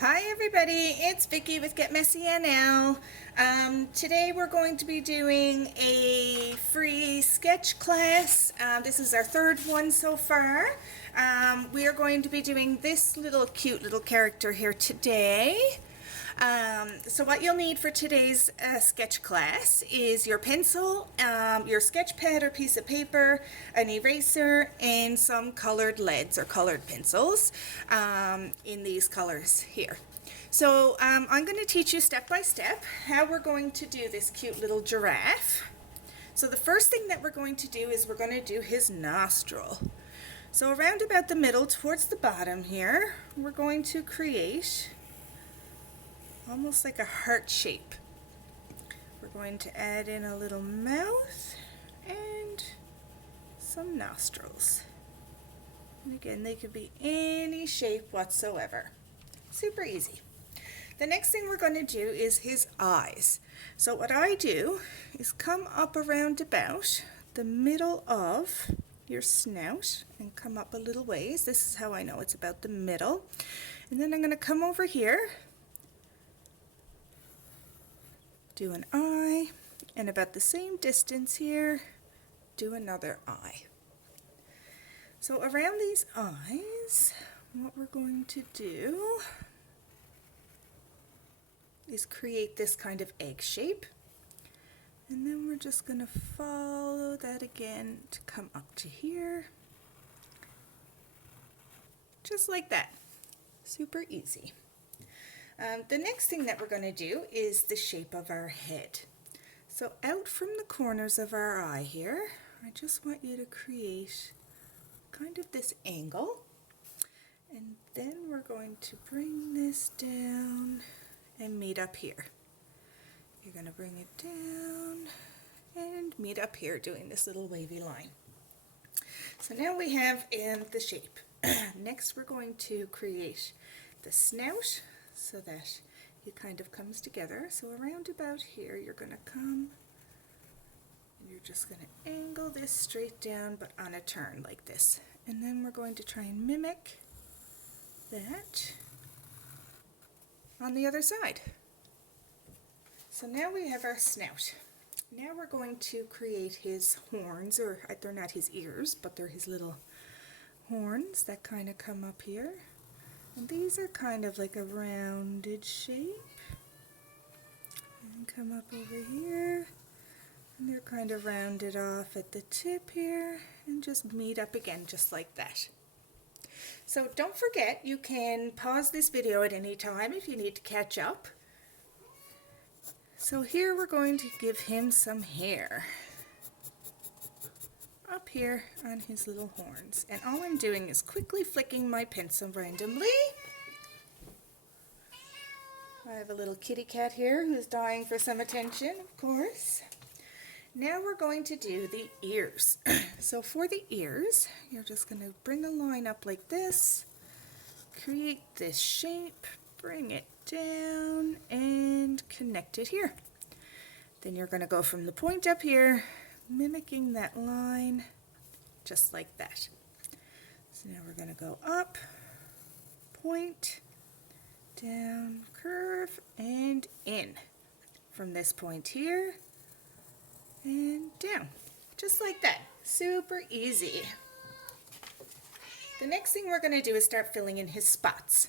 Hi everybody, it's Vicky with Get Messy NL. Today we're going to be doing a free sketch class. This is our third one so far. We are going to be doing this cute little character here today. So what you'll need for today's sketch class is your pencil, your sketch pad or piece of paper, an eraser, and some colored leads or colored pencils in these colors here. So I'm going to teach you step by step how we're going to do this cute little giraffe. So the first thing that we're going to do is we're going to do his nostril. So around about the middle towards the bottom here, we're going to create almost like a heart shape. We're going to add in a little mouth and some nostrils. And again, they could be any shape whatsoever. Super easy. The next thing we're going to do is his eyes. So what I do is come up around about the middle of your snout and come up a little ways. This is how I know it's about the middle. And then I'm going to come over here, do an eye, and about the same distance here, do another eye. So around these eyes, what we're going to do is create this kind of egg shape, and then we're just going to follow that again to come up to here, just like that. Super easy. The next thing that we're going to do is the shape of our head. So out from the corners of our eye here, I just want you to create kind of this angle, and then we're going to bring this down and meet up here. You're going to bring it down and meet up here doing this little wavy line. So now we have the shape. Next we're going to create the snout so that it kind of comes together. So around about here you're going to come and you're just going to angle this straight down but on a turn like this. And then we're going to try and mimic that on the other side. So now we have our snout. Now we're going to create his horns, or they're not his ears, but they're his little horns that kind of come up here. And these are kind of like a rounded shape. And come up over here. And they're kind of rounded off at the tip here. And just meet up again just like that. So don't forget, you can pause this video at any time if you need to catch up. So here we're going to give him some hair up here on his little horns, and all I'm doing is quickly flicking my pencil randomly. I have a little kitty cat here who's dying for some attention, of course. Now we're going to do the ears. So for the ears, you're just going to bring a line up like this, create this shape, bring it down, and connect it here. Then you're going to go from the point up here, mimicking that line, just like that. So now we're going to go up, point, down, curve, and in. From this point here, and down. Just like that. Super easy. The next thing we're going to do is start filling in his spots.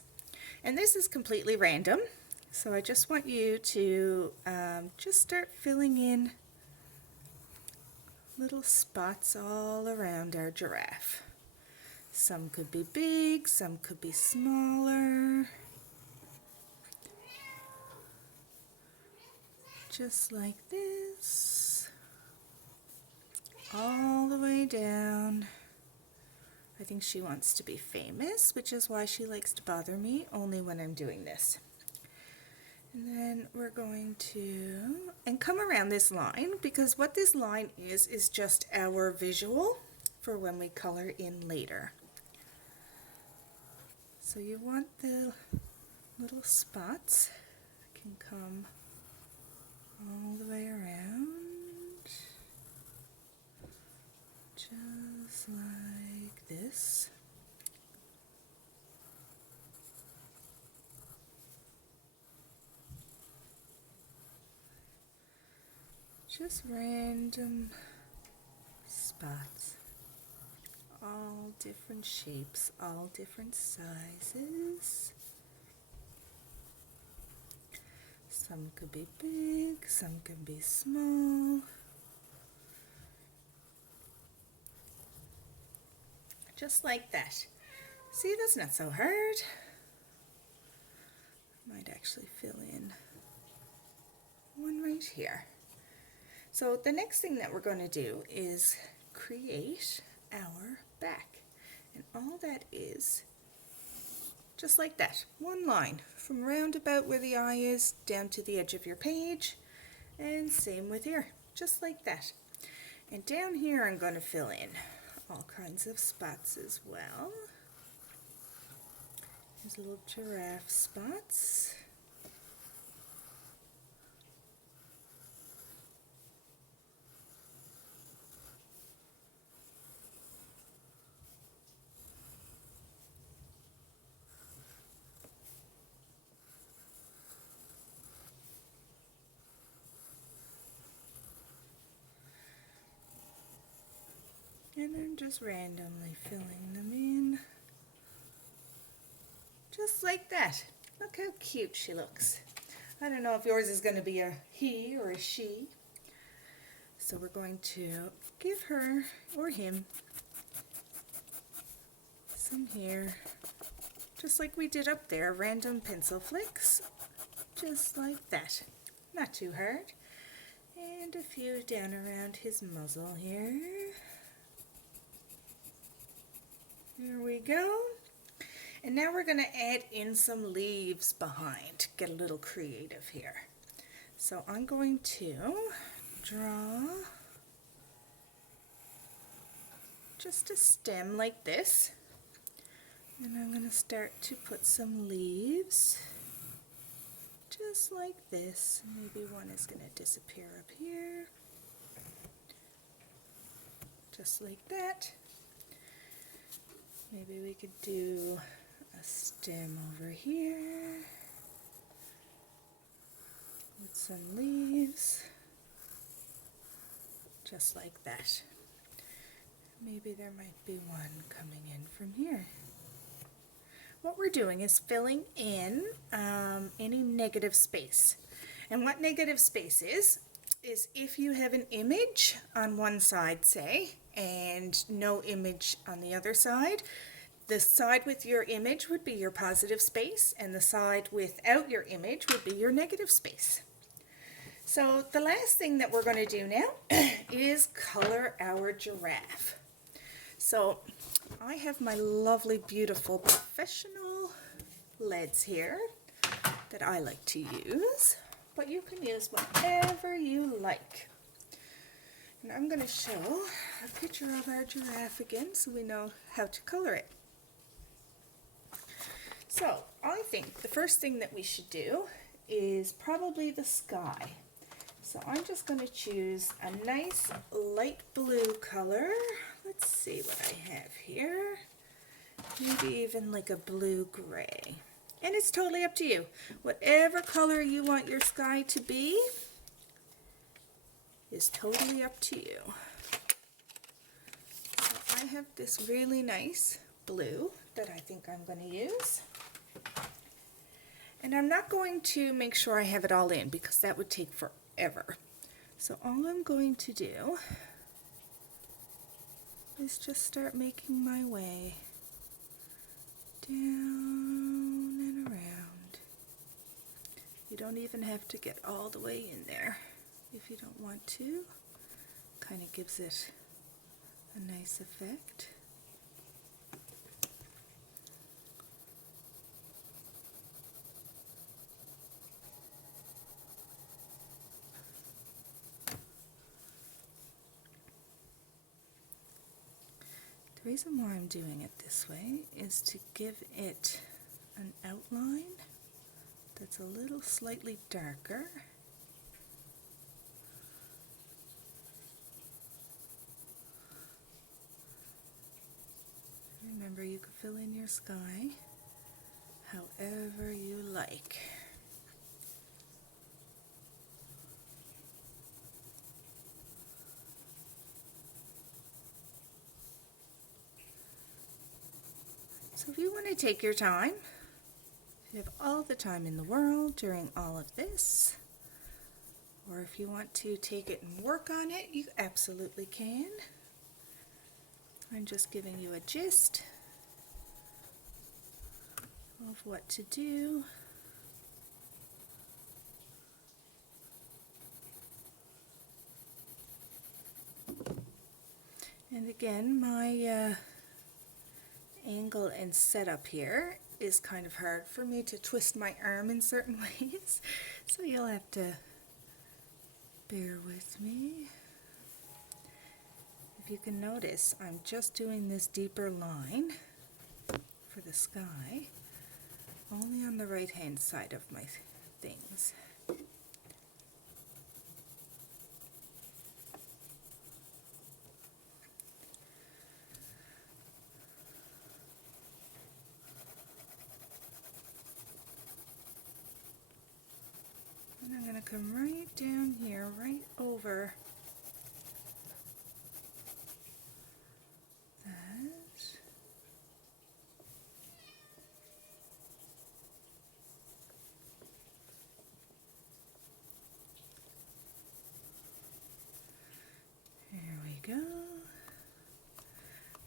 And this is completely random. So I just want you to just start filling in little spots all around our giraffe. Some could be big, some could be smaller. Just like this. All the way down. I think she wants to be famous, which is why she likes to bother me only when I'm doing this. And then we're going to, and come around this line, because what this line is just our visual for when we color in later. So you want the little spots that can come all the way around, just like this. Just random spots, all different shapes, all different sizes. Some could be big, some could be small. Just like that. See, that's not so hard. Might actually fill in one right here. So the next thing that we're going to do is create our back. And all that is just like that, one line from round about where the eye is down to the edge of your page, and same with here, just like that. And down here I'm going to fill in all kinds of spots as well. There's little giraffe spots. And I'm just randomly filling them in. Just like that. Look how cute she looks. I don't know if yours is going to be a he or a she. So we're going to give her or him some hair, just like we did up there, random pencil flicks, just like that. Not too hard. And a few down around his muzzle here. There we go. And now we're going to add in some leaves behind. Get a little creative here. So I'm going to draw just a stem like this. And I'm going to start to put some leaves just like this. Maybe one is going to disappear up here. Just like that. Maybe we could do a stem over here with some leaves, just like that. Maybe there might be one coming in from here. What we're doing is filling in any negative space. And what negative space is if you have an image on one side, say, and no image on the other side, the side with your image would be your positive space, and the side without your image would be your negative space. So the last thing that we're going to do now is color our giraffe. So I have my lovely, beautiful professional leads here that I like to use, but you can use whatever you like. And I'm going to show a picture of our giraffe again so we know how to color it. So I think the first thing that we should do is probably the sky. So I'm just going to choose a nice light blue color. Let's see what I have here. Maybe even like a blue-gray. And it's totally up to you. Whatever color you want your sky to be is totally up to you. So I have this really nice blue that I think I'm going to use. And I'm not going to make sure I have it all in because that would take forever. So all I'm going to do is just start making my way down and around. You don't even have to get all the way in there if you don't want to. Kind of gives it a nice effect. The reason why I'm doing it this way is to give it an outline that's a little slightly darker. Remember, you can fill in your sky however you like. So if you want to take your time, you have all the time in the world during all of this, or if you want to take it and work on it, you absolutely can. I'm just giving you a gist of what to do. And again, my angle and setup here is kind of hard for me to twist my arm in certain ways, so you'll have to bear with me. If you can notice, I'm just doing this deeper line for the sky only on the right hand side of my things. And I'm going to come right down here, right over that. There we go.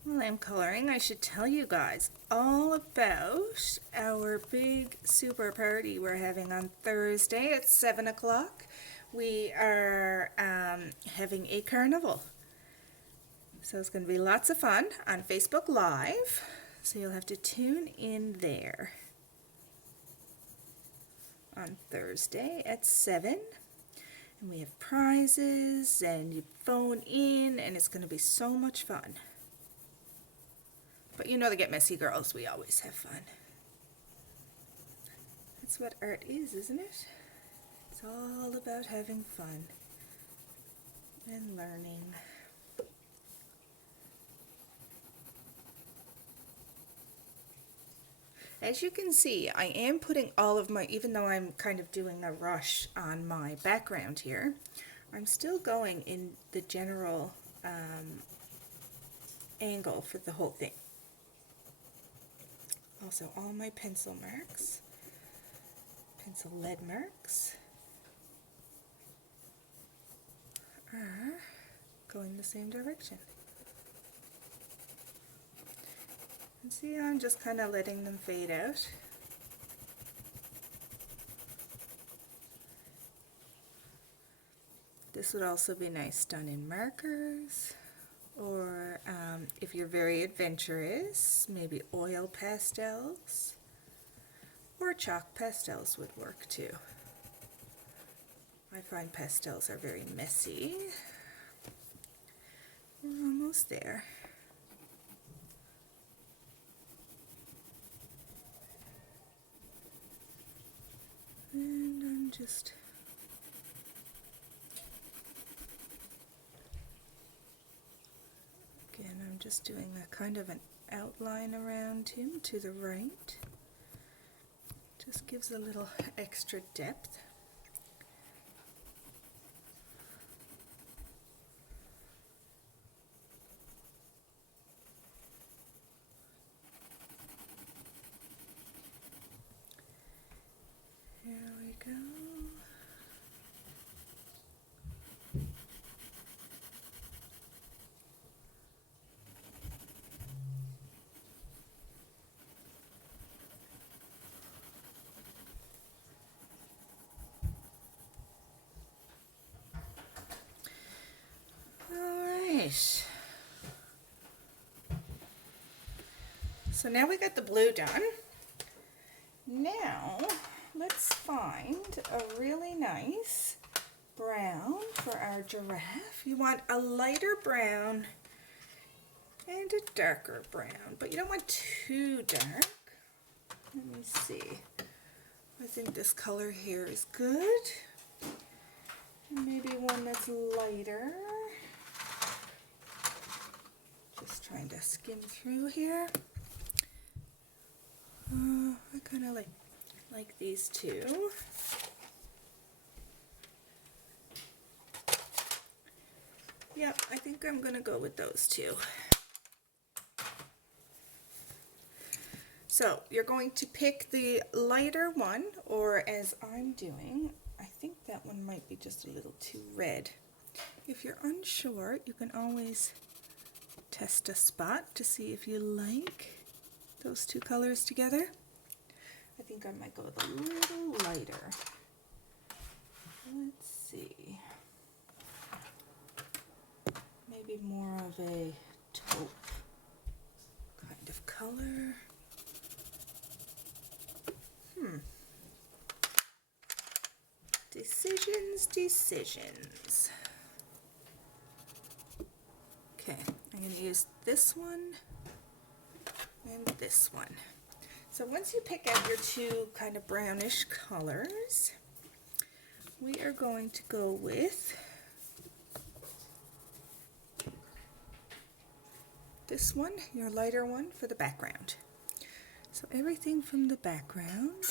While I'm coloring, I should tell you guys all about our big super party we're having on Thursday at 7 o'clock. We are having a carnival. So it's going to be lots of fun on Facebook Live. So you'll have to tune in there on Thursday at 7. And we have prizes and you phone in and it's going to be so much fun. But you know the Get Messy girls, we always have fun. That's what art is, isn't it? It's all about having fun and learning. As you can see, I am putting all of my, even though I'm kind of doing a rush on my background here, I'm still going in the general angle for the whole thing. Also, all my pencil marks, pencil lead marks, are going the same direction. And see, I'm just kind of letting them fade out. This would also be nice done in markers, or if you're very adventurous, maybe oil pastels, or chalk pastels would work too. I find pastels are very messy. We're almost there. And I'm just doing a kind of an outline around him to the right. Just gives a little extra depth. Here we go. Alright. So now we got the blue done. Now let's find a really nice brown for our giraffe. You want a lighter brown and a darker brown, but you don't want too dark. Let me see. I think this color here is good. And maybe one that's lighter. Just trying to skim through here. I kind of like these two. Yep, I think I'm going to go with those two. So you're going to pick the lighter one, or as I'm doing, I think that one might be just a little too red. If you're unsure, you can always test a spot to see if you like those two colors together. I think I might go with a little lighter. Let's see. Maybe more of a taupe kind of color. Decisions. Okay, I'm going to use this one and this one. So once you pick out your two kind of brownish colors, we are going to go with this one, your lighter one, for the background. So everything from the background,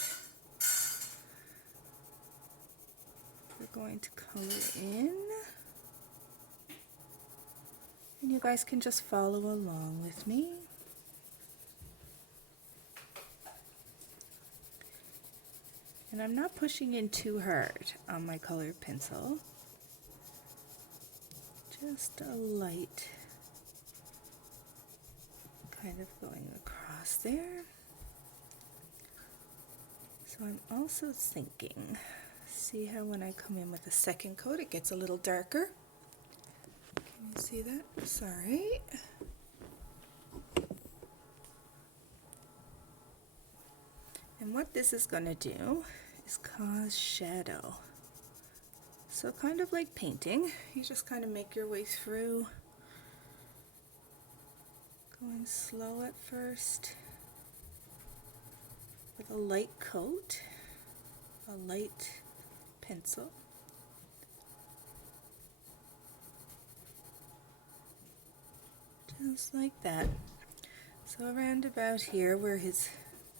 we're going to color in. And you guys can just follow along with me. And I'm not pushing in too hard on my colored pencil. Just a light kind of going across there. So I'm also thinking, see how when I come in with a second coat it gets a little darker? Can you see that? Sorry. And what this is going to do is cause shadow. So kind of like painting, you just kind of make your way through, going slow at first with a light coat, a light pencil. Just like that. So around about here where his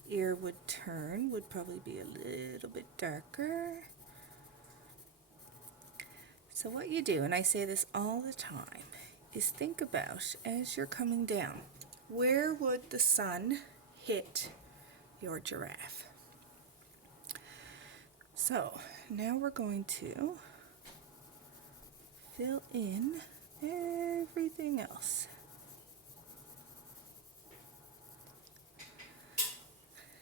ear would turn would probably be a little bit darker. So what you do, and I say this all the time, is think about, as you're coming down, where would the sun hit your giraffe? So now we're going to fill in everything else.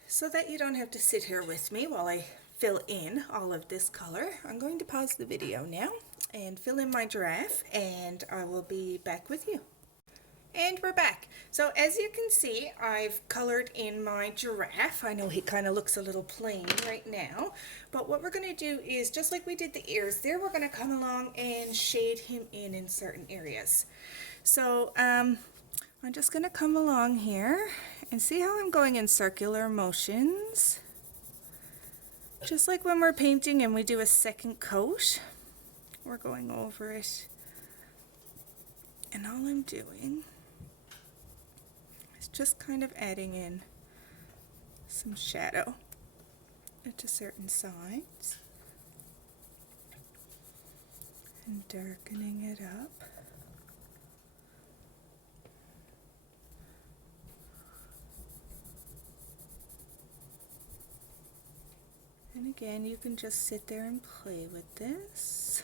So that you don't have to sit here with me while I fill in all of this color, I'm going to pause the video now and fill in my giraffe, and I will be back with you. And we're back. So as you can see, I've colored in my giraffe. I know he kind of looks a little plain right now, but what we're going to do is, just like we did the ears there, we're going to come along and shade him in certain areas. So I'm just going to come along here and see how I'm going in circular motions. Just like when we're painting and we do a second coat, we're going over it, and all I'm doing is just kind of adding in some shadow to certain sides and darkening it up. And again, you can just sit there and play with this.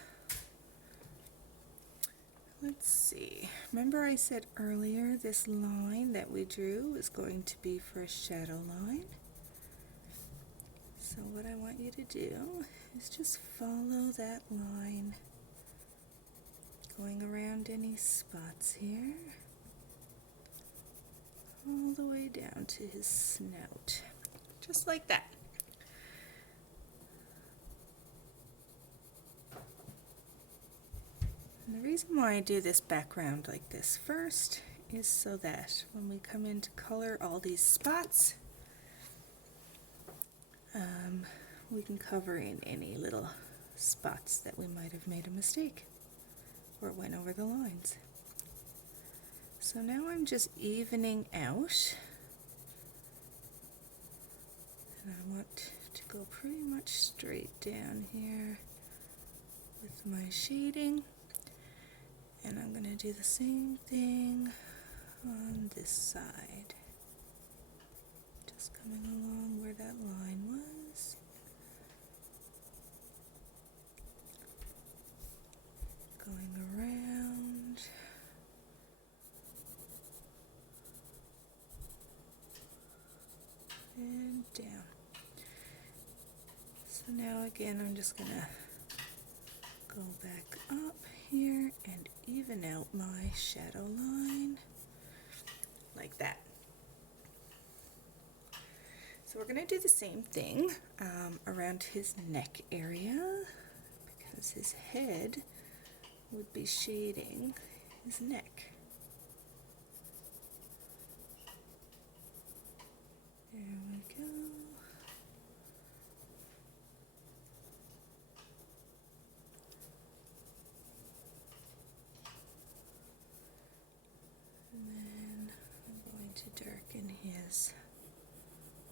Let's see. Remember I said earlier this line that we drew is going to be for a shadow line. So what I want you to do is just follow that line, going around any spots here, all the way down to his snout, just like that. And the reason why I do this background like this first is so that when we come in to color all these spots, we can cover in any little spots that we might have made a mistake or went over the lines. So now I'm just evening out, and I want to go pretty much straight down here with my shading. And I'm going to do the same thing on this side. Just coming along where that line was. Going around. And down. So now again I'm just going to go back up here and even out my shadow line like that. So we're going to do the same thing around his neck area, because his head would be shading his neck. There we go. And then I'm going to darken his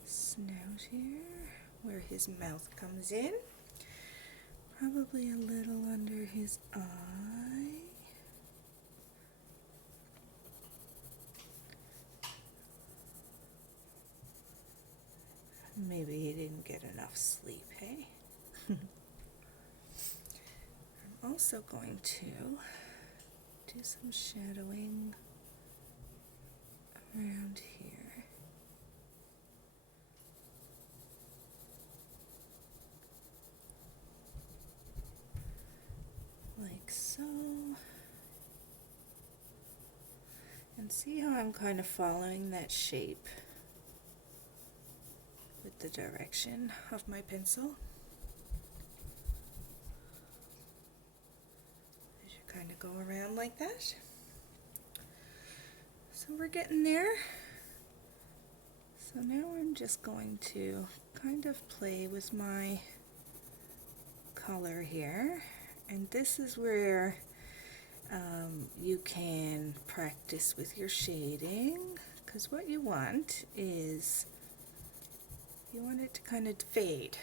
snout here, where his mouth comes in. Probably a little under his eye. Maybe he didn't get enough sleep, hey? I'm also going to do some shadowing around here. Like so. And see how I'm kind of following that shape with the direction of my pencil? I should kind of go around like that. So we're getting there. So now I'm just going to kind of play with my color here. And this is where you can practice with your shading, because what you want is you want it to kind of fade.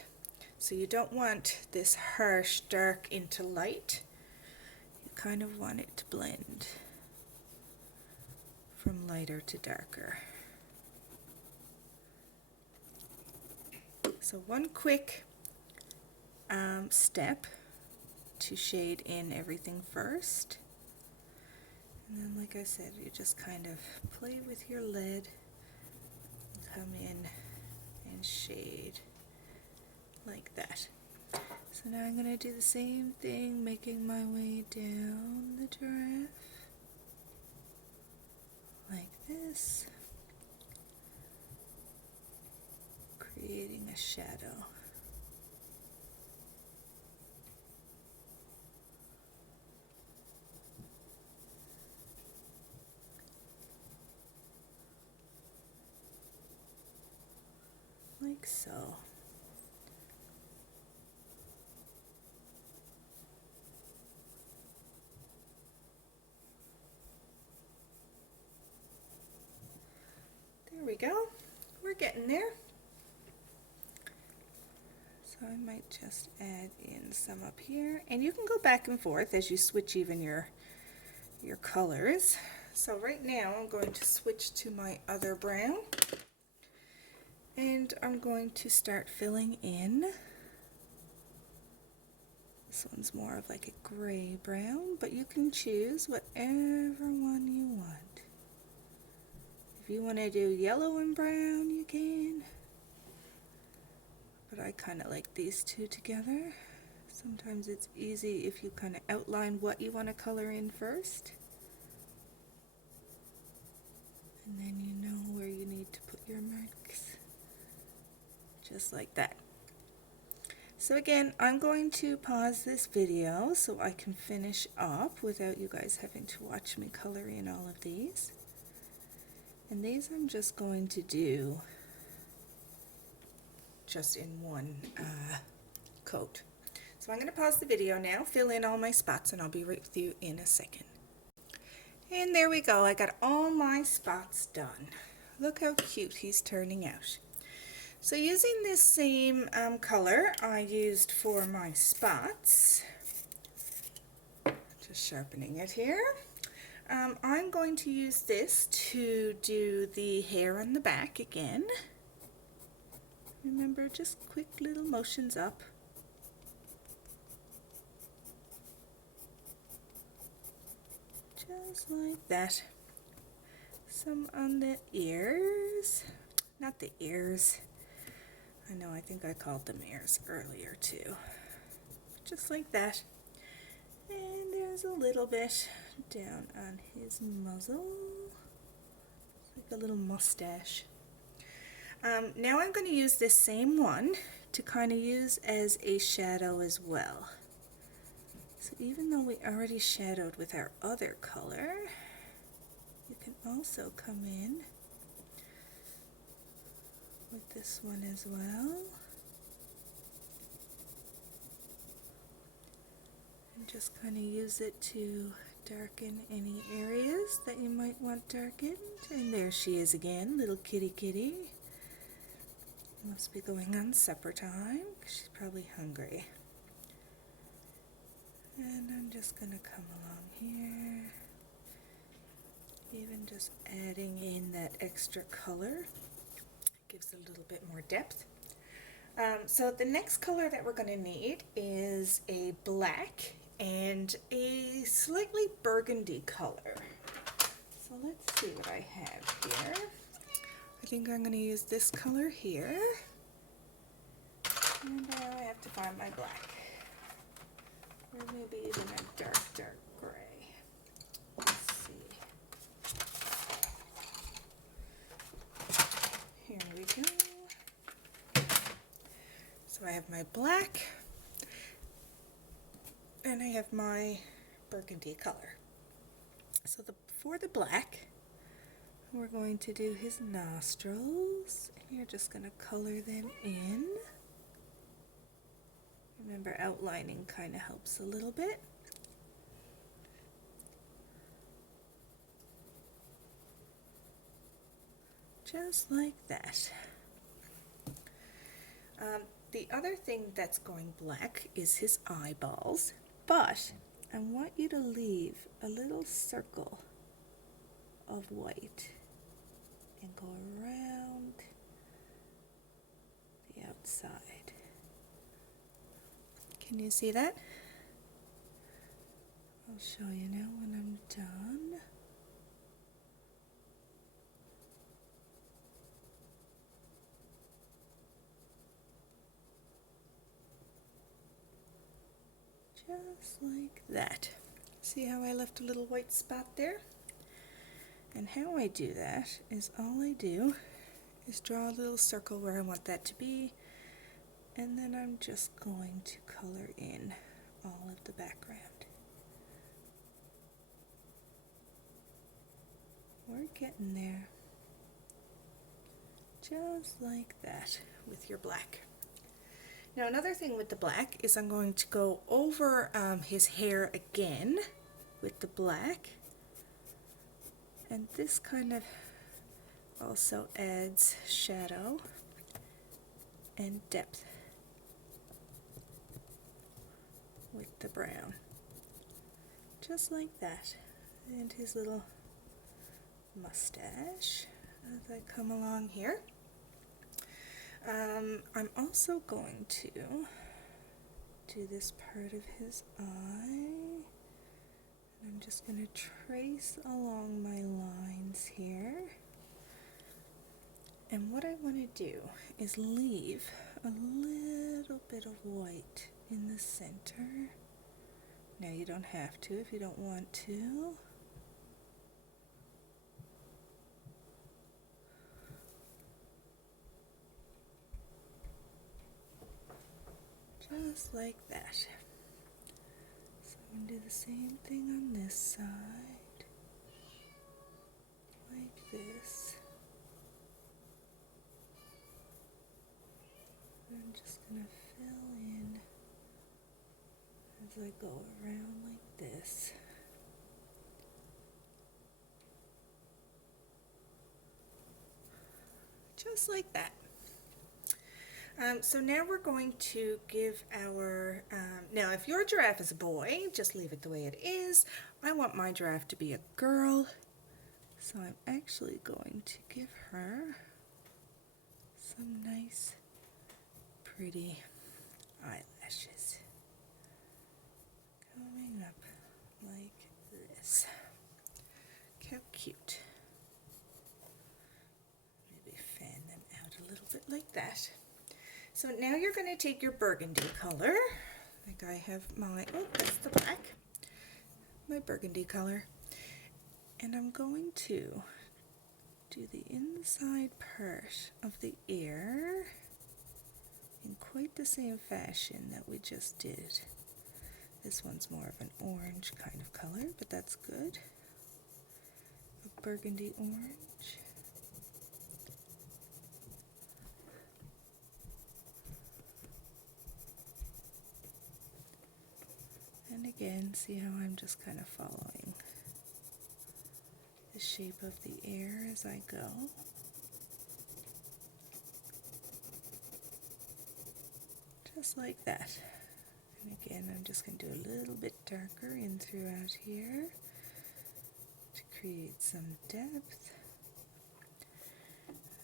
So you don't want this harsh dark into light. You kind of want it to blend from lighter to darker. So one quick step to shade in everything first. And then, like I said, you just kind of play with your lead, come in and shade like that. So now I'm going to do the same thing, making my way down the giraffe like this, creating a shadow. Like so. There we go. We're getting there. So I might just add in some up here, and you can go back and forth as you switch even your colors. So right now I'm going to switch to my other brown, and I'm going to start filling in. This one's more of like a gray brown, but you can choose whatever one you want. If you want to do yellow and brown, you can. But I kind of like these two together. Sometimes it's easy if you kind of outline what you want to color in first. And then you know where you need to put your marks. Just like that. So again, I'm going to pause this video so I can finish up without you guys having to watch me color in all of these. And these I'm just going to do just in one coat. So I'm going to pause the video now, fill in all my spots, and I'll be right with you in a second. And there we go, I got all my spots done. Look how cute he's turning out. So using this same color I used for my spots, just sharpening it here, I'm going to use this to do the hair on the back again. Remember, just quick little motions up. Just like that. Some on the ears. Not the ears. I know, I think I called them ears earlier too. Just like that. And there's a little bit down on his muzzle. It's like a little mustache. Now I'm going to use this same one to kind of use as a shadow as well. So even though we already shadowed with our other color, you can also come in with this one as well. And just kind of use it to darken any areas that you might want darkened. And there she is again, little kitty kitty. Must be going on supper time, 'cause she's probably hungry. And I'm just going to come along here, even just adding in that extra color. Gives a little bit more depth. So the next color that we're going to need is a black and a slightly burgundy color. So let's see what I have here. I think I'm going to use this color here. And now I have to find my black. Or maybe even a dark, dark gray. Let's see. Here we go. So I have my black. And I have my burgundy color. So for the black, we're going to do his nostrils, and you're just going to color them in. Remember, outlining kind of helps a little bit. Just like that. The other thing that's going black is his eyeballs, but I want you to leave a little circle of white and go around the outside. Can you see that? I'll show you now when I'm done. Just like that. See how I left a little white spot there? And how I do that is all I do is draw a little circle where I want that to be, and then I'm just going to color in all of the background. We're getting there. Just like that with your black. Now another thing with the black is I'm going to go over his hair again with the black, and this kind of also adds shadow and depth with the brown, just like that. And his little mustache as I come along here. I'm also going to do this part of his eye, and I'm just going to trace along my lines here. And what I want to do is leave a little bit of white in the center. Now you don't have to if you don't want to. Just like that. So I'm going to do the same thing on this side, like this. I'm just going to fill in as I go around like this. Just like that. So now we're going to give our, now if your giraffe is a boy, just leave it the way it is. I want my giraffe to be a girl, so I'm actually going to give her some nice pretty eyelashes coming up like this. How cute. Maybe fan them out a little bit like that. So now you're going to take your burgundy color, like I have my, oh, that's the black, my burgundy color, and I'm going to do the inside part of the ear in quite the same fashion that we just did. This one's more of an orange kind of color, but that's good. A burgundy orange. And again, see how I'm just kind of following the shape of the ear as I go. Just like that. And again, I'm just going to do a little bit darker in throughout here to create some depth.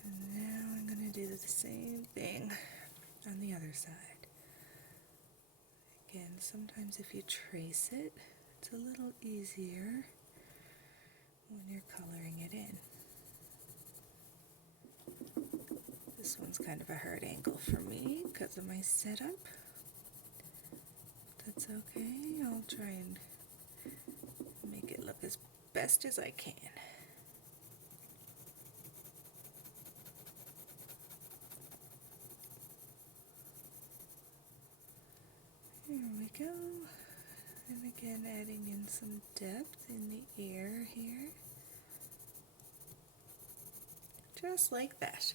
And now I'm going to do the same thing on the other side. Again, sometimes if you trace it, it's a little easier when you're coloring it in. This one's kind of a hard angle for me because of my setup. That's okay. I'll try and make it look as best as I can. Here we go. And again, adding in some depth in the ear here. Just like that.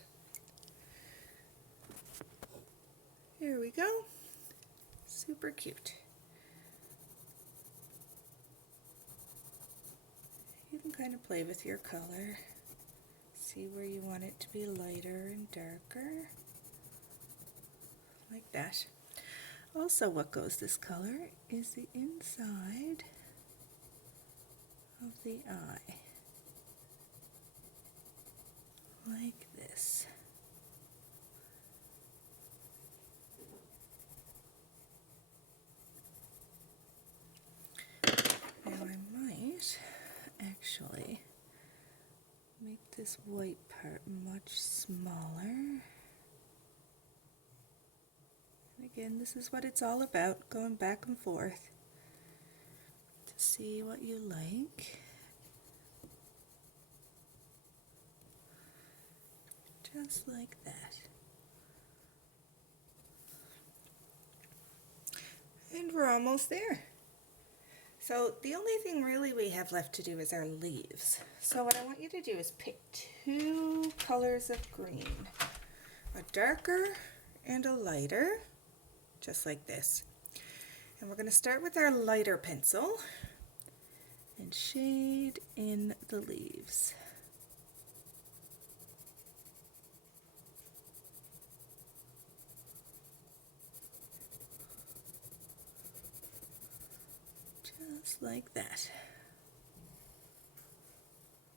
Here we go. Super cute. You can kind of play with your color. See where you want it to be lighter and darker. Like that. Also, what goes this color is the inside of the eye. Like this. Now I might actually make this white part much smaller. And again, this is what it's all about, going back and forth to see what you like. Just like that. And we're almost there. So the only thing really we have left to do is our leaves. So what I want you to do is pick two colors of green, a darker and a lighter, just like this. And we're going to start with our lighter pencil and shade in the leaves. Just like that.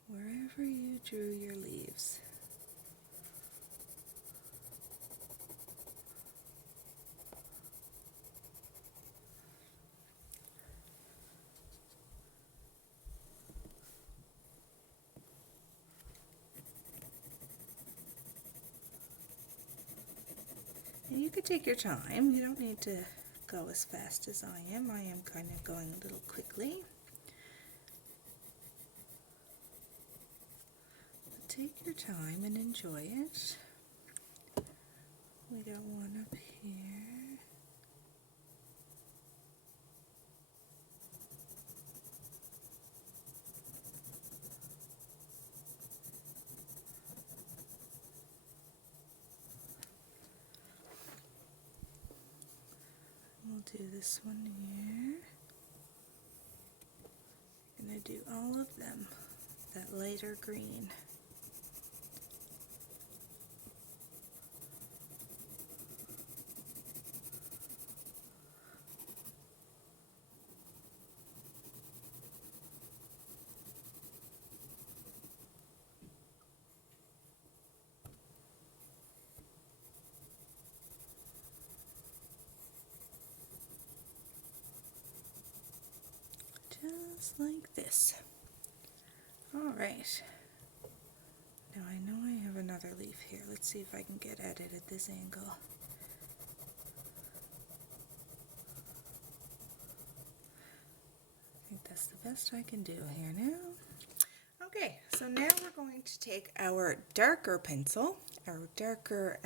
Wherever you drew your leaves. And you could take your time. You don't need to go as fast as I am. I am kind of going a little quickly. But take your time and enjoy it. We got one up here. We'll do this one here. I'm going to do all of them, that lighter green. just like this. All right. Now I know I have another leaf here. Let's see if I can get at it at this angle. I think that's the best I can do here now. Okay, so now we're going to take our darker pencil, our darker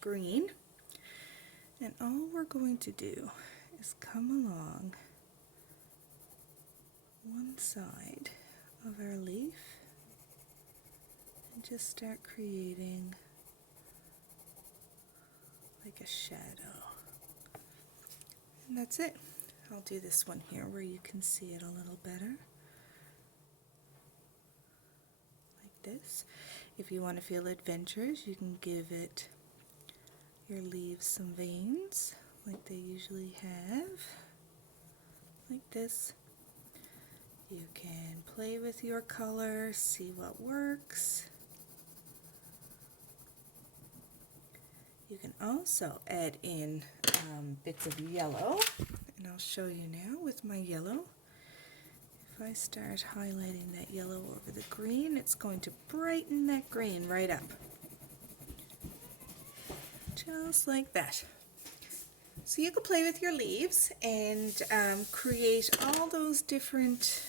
green, and all we're going to do is come along one side of our leaf and just start creating like a shadow. And that's it. I'll do this one here where you can see it a little better. Like this. If you want to feel adventurous, you can give it your leaves some veins like they usually have. Like this. You can play with your color, see what works. You can also add in bits of yellow, and I'll show you now with my yellow. If I start highlighting that yellow over the green, it's going to brighten that green right up. Just like that. So you can play with your leaves and create all those different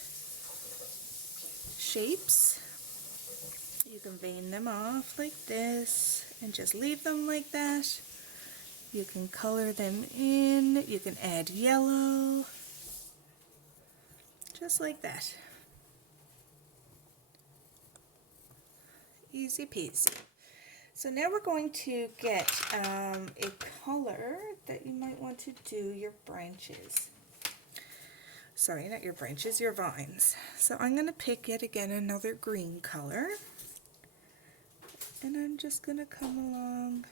shapes. You can vein them off like this and just leave them like that. You can color them in, you can add yellow, just like that. Easy peasy. So now we're going to get a color that you might want to do your branches. Sorry, not your branches, your vines. So I'm going to pick yet again another green color. And I'm just going to come along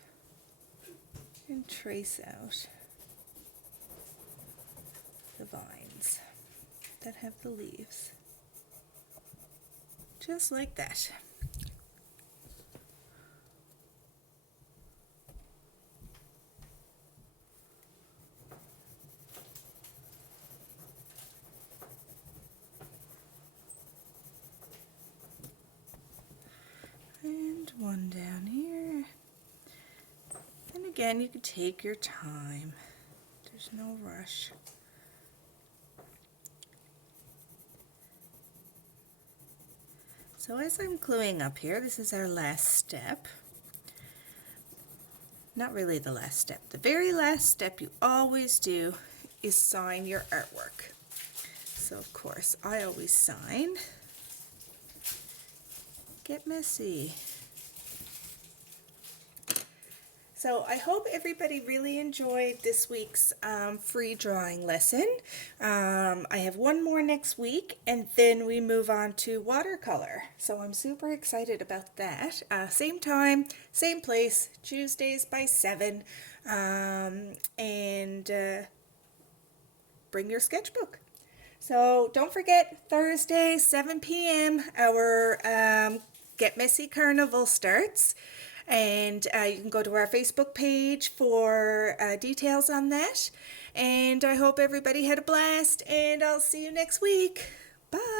and trace out the vines that have the leaves. Just like that. And one down here. And again, you can take your time. There's no rush. So as I'm gluing up here, this is our last step. Not really the last step. The very last step you always do is sign your artwork. So of course, I always sign. Get messy. So I hope everybody really enjoyed this week's free drawing lesson. I have one more next week and then we move on to watercolor. So I'm super excited about that. Same time, same place, Tuesdays by 7. And bring your sketchbook. So don't forget, Thursday, 7 p.m., our Get Messy Carnival starts. And you can go to our Facebook page for details on that. And I hope everybody had a blast, and I'll see you next week. Bye.